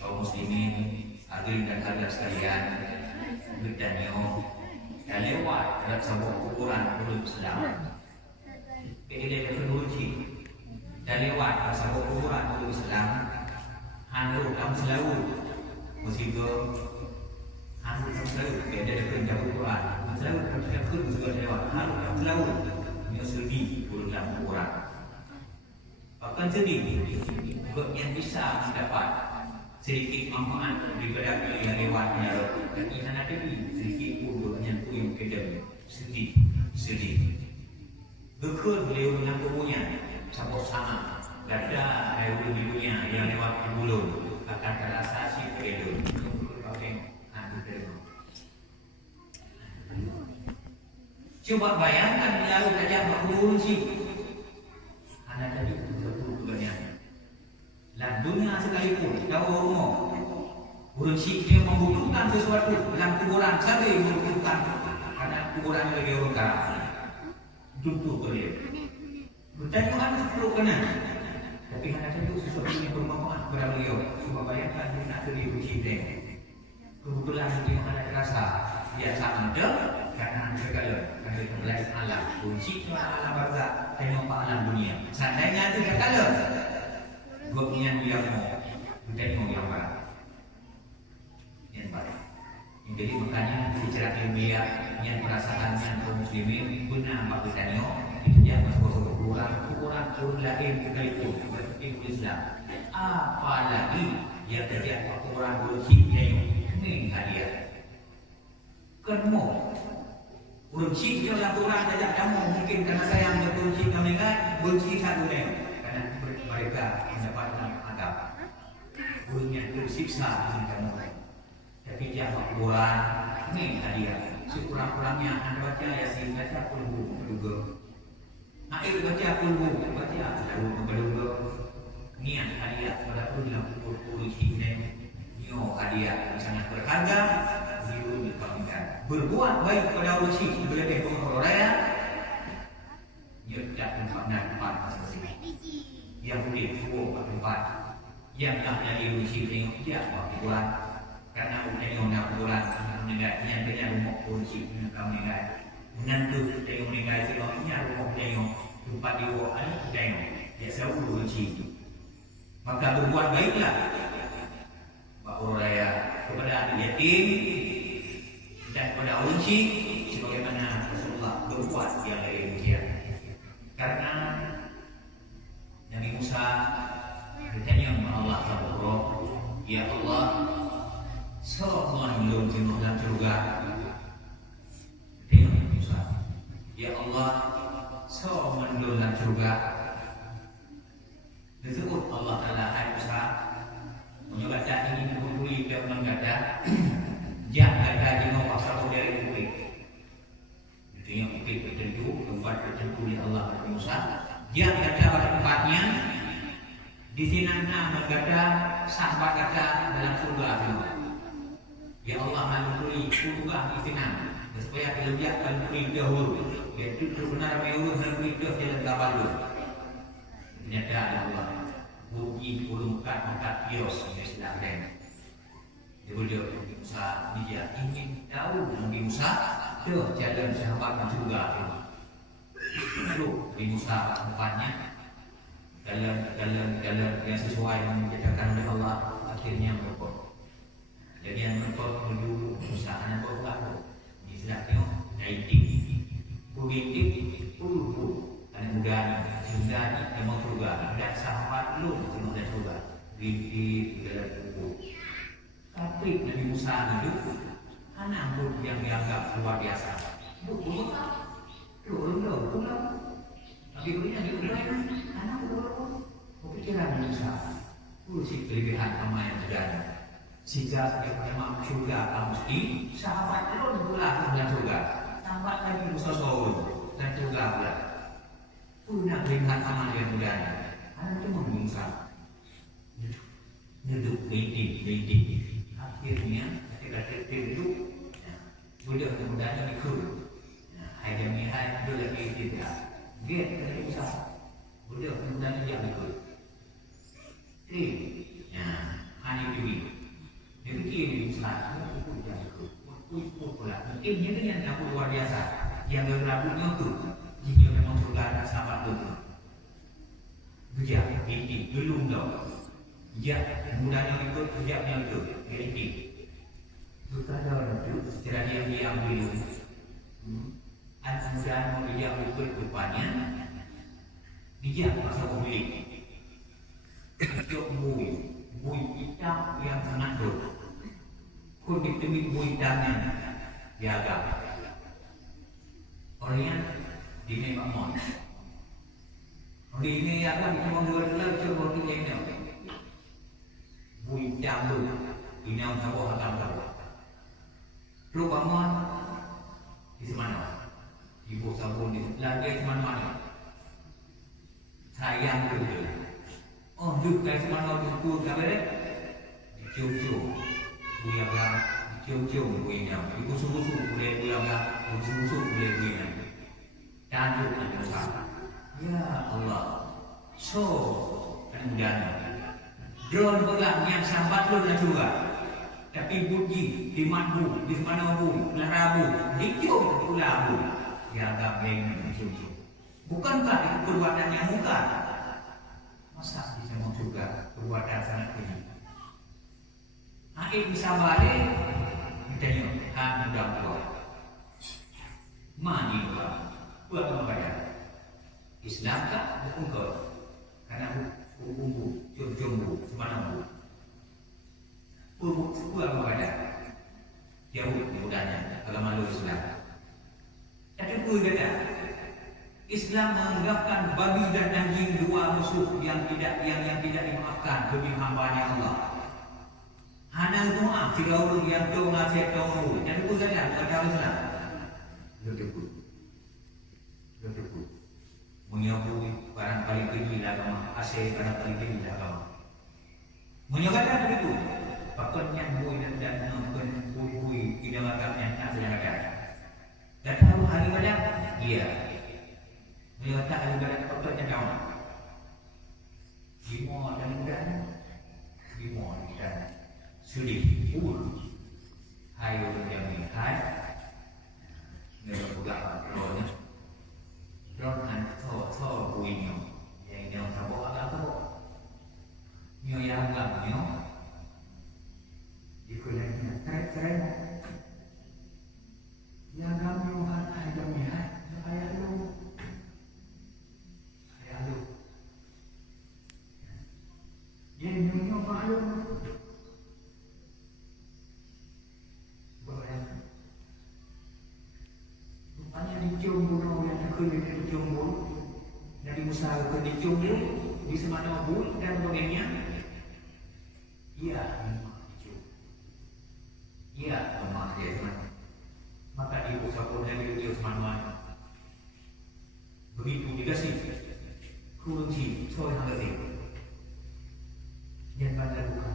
kaum muslimin, hadirin dan hadirat sekalian, berdanyo dan lewat terhadap sebuah ukuran belum sedang. Beda teknologi dan lewat sebuah ukuran belum sedang. Anu kamu selalu musibah. Anu selalu beda dengan jauh Quran. Selalu terkait juga lewat. Anu selalu menyusuri dalam Quran. Bahkan sedih, yang bisa mendapat sedikit manfaat daripada yang lewatnya. Dan ini ada sedikit pun yang kedai sedih. Berkut beliau dengan tubuhnya sama sama. Gada air di dunia yang lewat di mulut akan terasa si kedai. Coba bayangkan lalu saja berkursi. Anda tadi betul banyak. Dalam dunia sekalipun, tahu rumah. Kursi dia membutuhkan sesuatu dalam kuburan sampai membutuhkan karena kuburan lagi orang kaya. Tutup dia. Bertanya harus perlu kena. Tapi anda tadi sesuatu yang bermanfaat kepada beliau. Coba bayangkan dia nak beli kursi dia. Kebetulan dia ada terasa dia sangat muda karena segala belas alam. Kunci cuma alam barzah, tengok alam dunia. Seandainya tu dia kala, gopnya dia mau, tengok yang baik. Yang baik. Jadi makanya secara ilmiah yang perasaannya kaum muslimin benar bagi tengok itu dia masuk kurang lain sekalipun seperti Islam. Apalagi yang terjadi kurang bersihnya ini hadiah. Kermo bersih dia kurang saja kamu mungkin karena sayang bersih kamu ingat bersih satu ni karena mereka mendapatkan adab punya tersiksa kamu. Tapi dia kurang ini hadiah. Sekurang-kurangnya anda baca Yasin, baca kulhu juga. Air baca kulhu, baca lalu berdoa. Niat hadiah pada punya puluh hikmah. Nyo hadiah sangat berharga. Ziru dikabulkan. Berbuat baik pada urusi sebelum penghulu raya. Nyo tidak tempat yang boleh suruh tempat yang tak jadi urusi tengok dia buat. Karena tengok nak bulan menegak yang dia rumah kunci kamu menegak menantu tengok menegak sebabnya rumah tengok tempat dibawa ada tengok dia selalu kunci maka berbuat baiklah bahawa raya kepada anak yatim dan kepada kunci sebagaimana Rasulullah berbuat yang lain dia karena Nabi Musa bertanya kepada Allah Subhanahu ya Allah seorang belum jenuh dalam surga. Tengok Musa. Ya Allah, seorang belum dalam surga. Disebut Allah Taala hai Musa. Menyebut ini berbuli dia menggada. Jangan kata jenuh pasal dari bukit. Tengok bukit tertentu, tempat tertentu oleh Allah Taala Musa. Jangan kata pada tempatnya. Di sini menggada sahabat kata dalam surga semua. Ya Allah melalui kurang istinan supaya diletakkan melalui dahulu yaitu benar melalui melalui jalan kabalu ternyata ada Allah bunyi ulungkan angkat kios yang sedang lain dia Musa dia ingin tahu Nabi Musa ke jalan sahabat juga lalu Nabi Musa tempatnya dalam yang sesuai yang dinyatakan oleh Allah akhirnya berbuat. Jadi yang mentor menuju usaha yang berlaku di sebelah tengok naik politik puluh ada muda sudah memang surga dan sahabat lu tengok dan surga di dalam buku. Tapi Nabi Musa hidup anak pun yang dianggap luar biasa. Buku tapi punya di anak pun pikiran Musa si kelebihan sama yang terjadi. Sehingga memang surga kamu mesti sahabat itu pula dalam surga sahabat lagi Musa Saul dan surga pula punya kelebihan amal yang mudahnya anak itu Musa duduk ledik akhirnya ketika duduk sudah mudahnya ikut hai demi hai dia lagi tidak dia dari Musa sudah mudahnya dia ikut hanya begini. Dia fikir di Islam, mungkin itu yang aku luar biasa. Yang berlakunya itu, jika memang surga ada sahabat itu. Bijak, ini belum tahu. Bijak, mudahnya itu, bijaknya itu, ini. Suka ada itu, setelah dia diambil itu. Anak muda mau bijak itu depannya, bijak masa pemilik. Bijak bui hitam yang sangat buruk. Kulit demi bui hitamnya diagak. Orangnya di ini bangun. Di ini agak kita mau jual coba kita ini. Bui hitam tu, ini yang tahu agak tahu. Lu bangun di mana? Ibu sabun di lagi di mana? Sayang tu. Oh, juga semua orang tu kabar cium-cium, buaya, cium-cium buaya. Ibu susu boleh buaya, ibu susu boleh buaya. Tanjung Nabi Musa. Ya Allah, so kemudian drone pula yang sahabat lu dah juga. Tapi bunyi di mandu, di mana pun, larabu, dicium pula pun. dianggap yang mencium-cium. Bukankah itu perbuatan yang mungkar? Masa bisa mau juga perbuatan sangat keji? Aib bisa balik, ditanya, mudah tua, mandi tua, buat apa? Islam tak hukum kau, karena hukum cium-cium semana bu, buat apa? Jauh mudahnya agama Islam. Tapi pun kata Islam menganggapkan babi dan anjing dua musuh yang tidak dimaafkan bagi hamba-Nya Allah. Hana doa jika orang yang doa saya tahu. Jadi pun kata kata Islam. Betul. Menyebut barang paling tinggi agama, asal barang paling tinggi agama. Menyatakan begitu. Pakainya bui dan bui tidak makamnya tak sejalan. Dan tahu hari badan, iya. Menyatakan hari badan pakainya tahu. Lima dan sulit pun. Hai orang yang hai. Mereka buka rohnya. Rohan thor buinya. Yang tahu apa? Nyo yang agak Ikulannya keren. Yang kami mohon agamnya, ayah lu. Yang nyonya malu. Boleh. Rupanya dicium bulu yang terkena dicium bulu. Dari Musa ke dicium bulu di semana bulu dan sebagainya. Iya. Iya, maaf ya teman. Maka ibu sapurnya diuji Usman. Begitu dikasih kunci soal hati. Yang pada buka.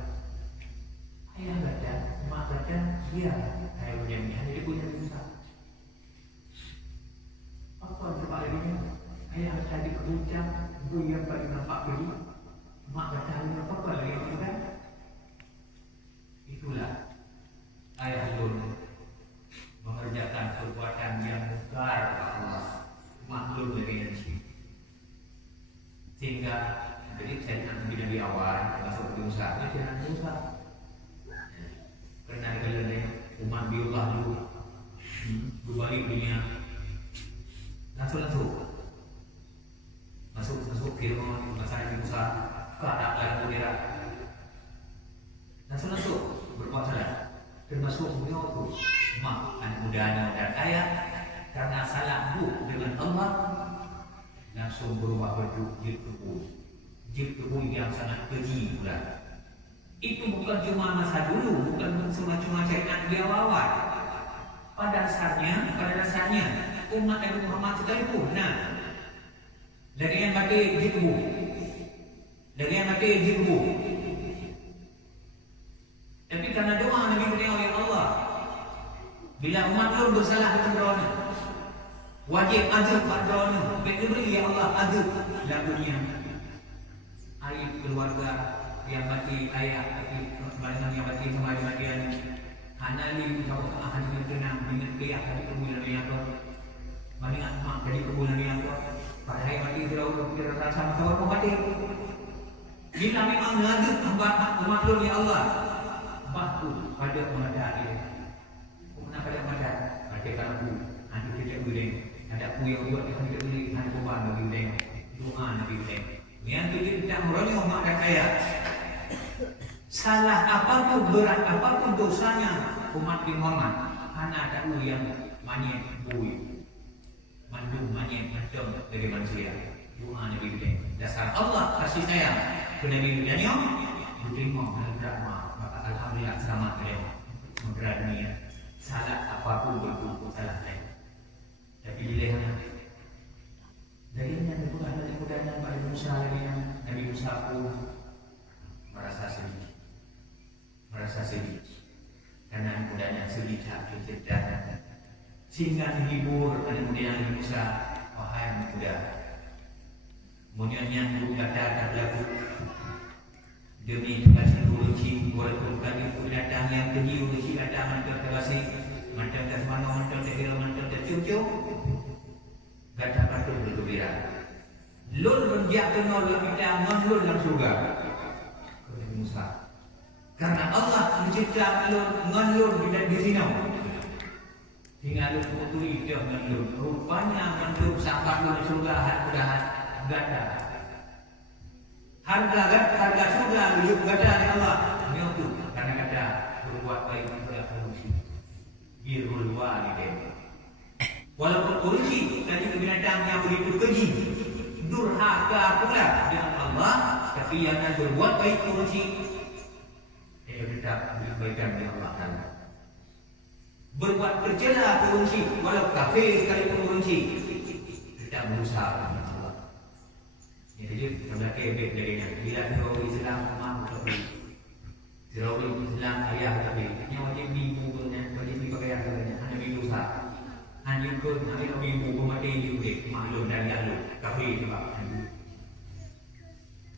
Ayah baca, mak baca, iya. Ayah punya hanya dia punya Musa. Apa coba lagi? Ayah tadi kebuncang, bu yang paling nampak beli. Mak baca apa lagi kan? Itulah. Ayah pun mengerjakan perbuatan yang mungkar Allah, maklum dari sini. Sehingga jadi saya nanti dari awal masuk ke Musa, jangan Musa. Karena kalau umat biullah dulu berbalik dunia, masuk Fir'aun, masalah Musa, keadaan lain udara, langsung berbuat salah. Termasuk beliau itu anak mudanya dan kaya karena salah bu dengan Allah langsung berubah bentuk jilid tubuh yang sangat keji pula. Itu bukan cuma masa dulu, bukan cuma cerita dia awal. Pada dasarnya umat Nabi Muhammad sekalipun, dari yang pakai jilid tubuh. Tapi karena doa Nabi beliau oleh Allah, bila umat belum bersalah dengan doanya, wajib azab pada doanya. Beri ya Allah azab dalam dunia. Aib keluarga yang mati, ayah mati, kebadangan yang mati, kematian. Hanali kau ahli dengan dengan pihak dari kemuliaan yang kau, banyak mak dari kemuliaan yang kau. Pada hari mati terlalu rasa kau mati. Bila memang azab umat belum ya Allah. Baku pada mengadai. Kenapa pada mengadai? Baca kalau nanti tidak boleh. Ada ku yang buat kita tidak boleh. Nanti bukan bagi boleh. Doa Nabi boleh. Yang tidak meroni umat dan kaya. Salah apapun, berat apapun dosanya umat di Muhammad. Anak ada yang manyet bui, mandum manyet macam dari manusia. Doa Nabi boleh. Dasar Allah kasih sayang ke Nabi Daniel. Diterima dan drama. Alhamdulillah selamat kalian menggerak dunia. Salah apapun berbuat salah lain. Tapi dilihat dari yang dibuat dari kudanya pada Musa lagi yang Nabi Musa pun merasa sedih karena kudanya sedih sakit dan sehingga dihibur pada kemudian Nabi Musa, wahai kuda, kemudian dulu kata lagu demi kasih urusi walaupun kami pun datang yang keji urusi datang mantul terasi mantul tersemano mantul terhira mantul tercucuk kata patut bergembira. Lun dia kenal lebih dalam lun dalam surga. Nabi Musa. Karena Allah mencipta lun di sini. Hingga lun putui dia lun. Rupanya lun sampai lun surga harga ganda. Harga surga hidup ganda oleh Allah. Ini untuk karena kata berbuat baik kepada manusia. Birrul walidain. Walaupun korupsi tadi binatang yang begitu keji, durhaka pula dengan Allah, tapi yang berbuat baik korupsi, dia tetap diberikan oleh Allah Taala. Berbuat tercela korupsi, walau kafir sekalipun korupsi, tidak berusaha dengan Allah. Jadi kita kebet darinya. Bila orang Islam mahu tapi, orang Islam ayah tapi, yang wajib ibu punya, wajib pakai ayah punya, hanya berusaha. Hanya pun hanya ibu pemati juga maklum dan lalu kafir sebab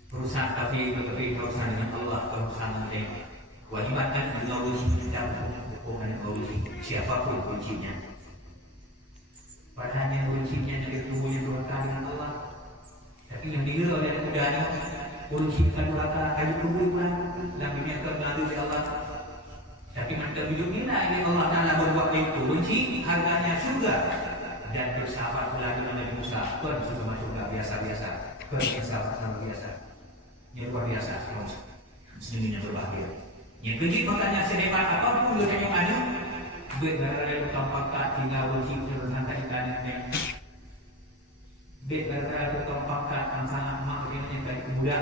perusahaan kafir perusahaan dengan Allah perusahaan dengan kewajiban mengawasi dan bukan mengawasi siapapun kuncinya. Padahal yang kuncinya dari tubuhnya durhaka dengan Allah. Tapi yang dikira oleh mudahnya kunci durhaka ada tubuh dan dunia terlalu di Allah. Tapi mantap hidup ini Allah Ta'ala berbuat itu kunci harganya surga dan bersahabat pula dengan Nabi Musa pun sudah masuk surga biasa-biasa bersahabat sama biasa yang luar biasa muslimin yang berbahagia yang keji makanya sedekat apapun dengan yang ada gara-gara tukang pangkat tinggal kunci terus ikan gara-gara tukang pangkat yang sangat makhluk yang baik muda.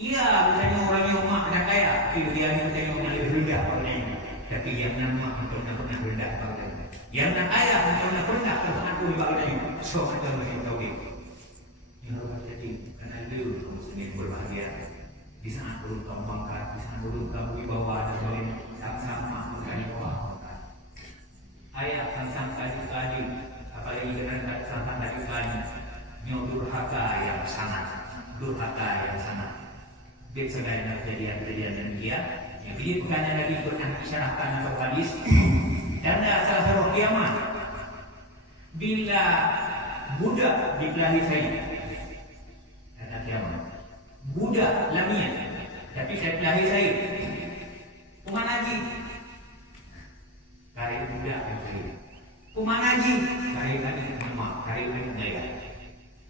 Iya, misalnya orang yang mak dah kaya, tapi dia ni tengok yang lebih rendah orangnya. Tapi yang nak untuk nak pernah rendah orangnya. Yang nak kaya untuk nak pernah aku orangnya. So kita mesti tahu dia. Yang harus jadi karena dia muslim berbahagia. Di sana turun kamu pangkat, di sana turun kamu wibawa dan lain sama-sama menjadi Allah. Ayat tentang tadi, apalagi dengan tentang tadi, durhaka yang sangat, Dia sedang kejadian demikian. Yang ini bukannya Nabi pernah isyaratkan atau hadis. Dan salah satu kiamat bila budak dikelahi saya, kata kiamat budak lamian, tapi saya kelahi saya. Kuman haji, kari budak yang saya. Kuman haji, kari nama, kari gaya.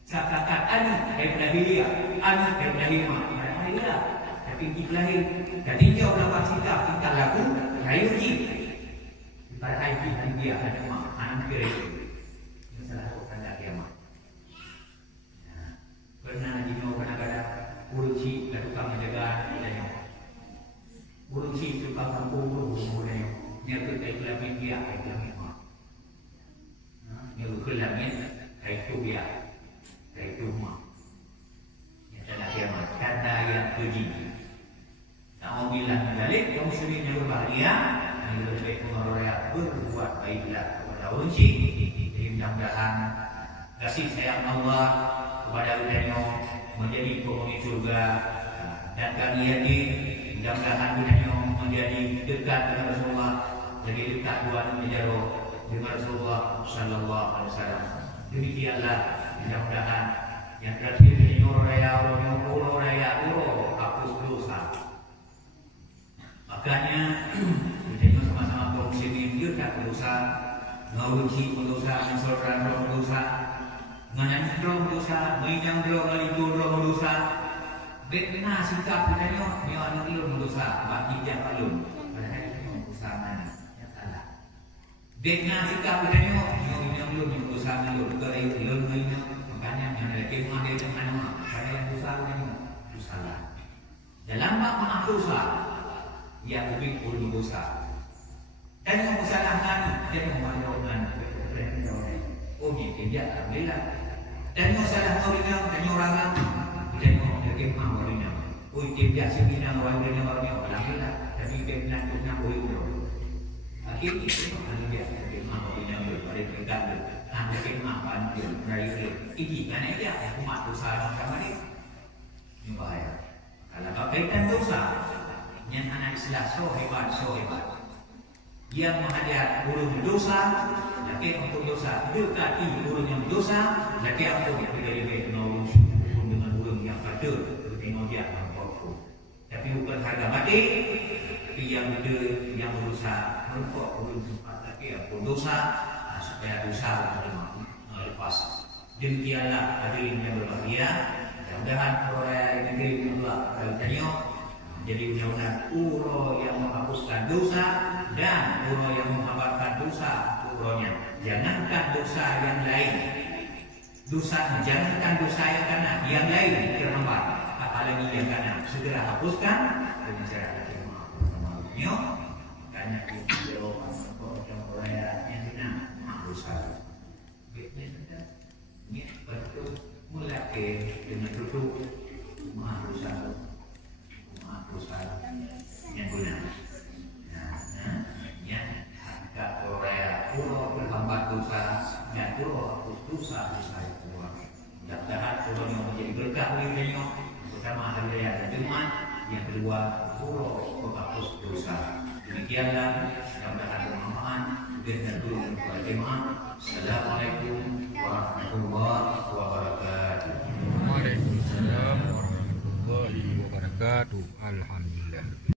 Kata anak daripada dia, anak daripada lima. Tapi dikelahi ketika orang cinta kita laku rayu ji pada hari dia ada mak anak kira itu yang salah tanda kiamat. Pernah dino kadang-kadang urusi tukang menjaga dan urusi tukang kampung kemudian dia kelami dia kelami mak dia kelami itu dia itu mak yang tanda kiamat kata yang keji. Nauzubillah dzalik kaum muslimin yang berbahagia, yang lebih mengeroyak berbuat baiklah kepada unci. Jadi mudah-mudahan kasih sayang Allah kepada budaya menjadi penghuni surga dan kami yakin mudah-mudahan budaya menjadi dekat dengan Rasulullah, jadi dekat buat menjaro dengan Rasulullah Sallallahu Alaihi Wasallam. Demikianlah mudah-mudahan yang terakhir ini orang raya hapus dosa. Makanya kita sama-sama kaum muslimin dekat dosa, ngawuci dosa, mensorkan dosa, nganandro dosa, menyandro ngalito dosa. Betna sikap kita ni anak ilmu dosa, bagi dia kalum. Padahal itu dosa mana yang salah. Betna sikap kita ni ilmu dosa ngalum, kalau ilmu ini makanya yang ada kemah dia dengan nama, padahal dosa ini dosa lah. Dalam maaf dosa yang lebih pun dosa dan yang kesalahan dia memandangkan oh dia tidak alhamdulillah dan yang salah orang dan orang dan yang mau orang oh dia sebenarnya orang alhamdulillah tapi dia nak akhirnya dia mau orang pada tinggal anda kemapan dia dari ini karena dia umat dosa sama dia ini bahaya kalau kaitan dosa yang anak Islam so hebat. yang menghadap urung dosa, laki ampun dosa, dekati urung yang dosa, laki ampun dari baik urung dengan urung yang patut, tengok dia mampu. Tapi bukan harga mati, tapi yang ada yang berusaha merokok urung tempat laki ampun dosa, supaya dosa lepas. Demikianlah hadirin yang berbahagia. Mudah-mudahan orang negeri Allah kalau tanya. Jadi undang-undang uro yang menghapuskan dosa dan uro yang menghambatkan dosa uronya. Jangankan dosa yang lain, jangankan dosa yang kanan, yang lain terhambat, apalagi yang kanan segera hapuskan dengan cara terima. Makanya kita orang yang benar dosa. Ini betul mulai dengan duduk dosa. Yang guna jika Korea pulau berhambat dosa dan pulau hapus dosa itu mudah-mudahan pulau yang menjadi berkah wilayahnya pertama hari raya dan Jumat, yang kedua pulau menghapus dosa. Demikianlah mudah-mudahan bermanfaat dan dulu kepada jemaah. Assalamualaikum warahmatullahi wabarakatuh. Waalaikumsalam warahmatullahi wabarakatuh. Alhamdulillah.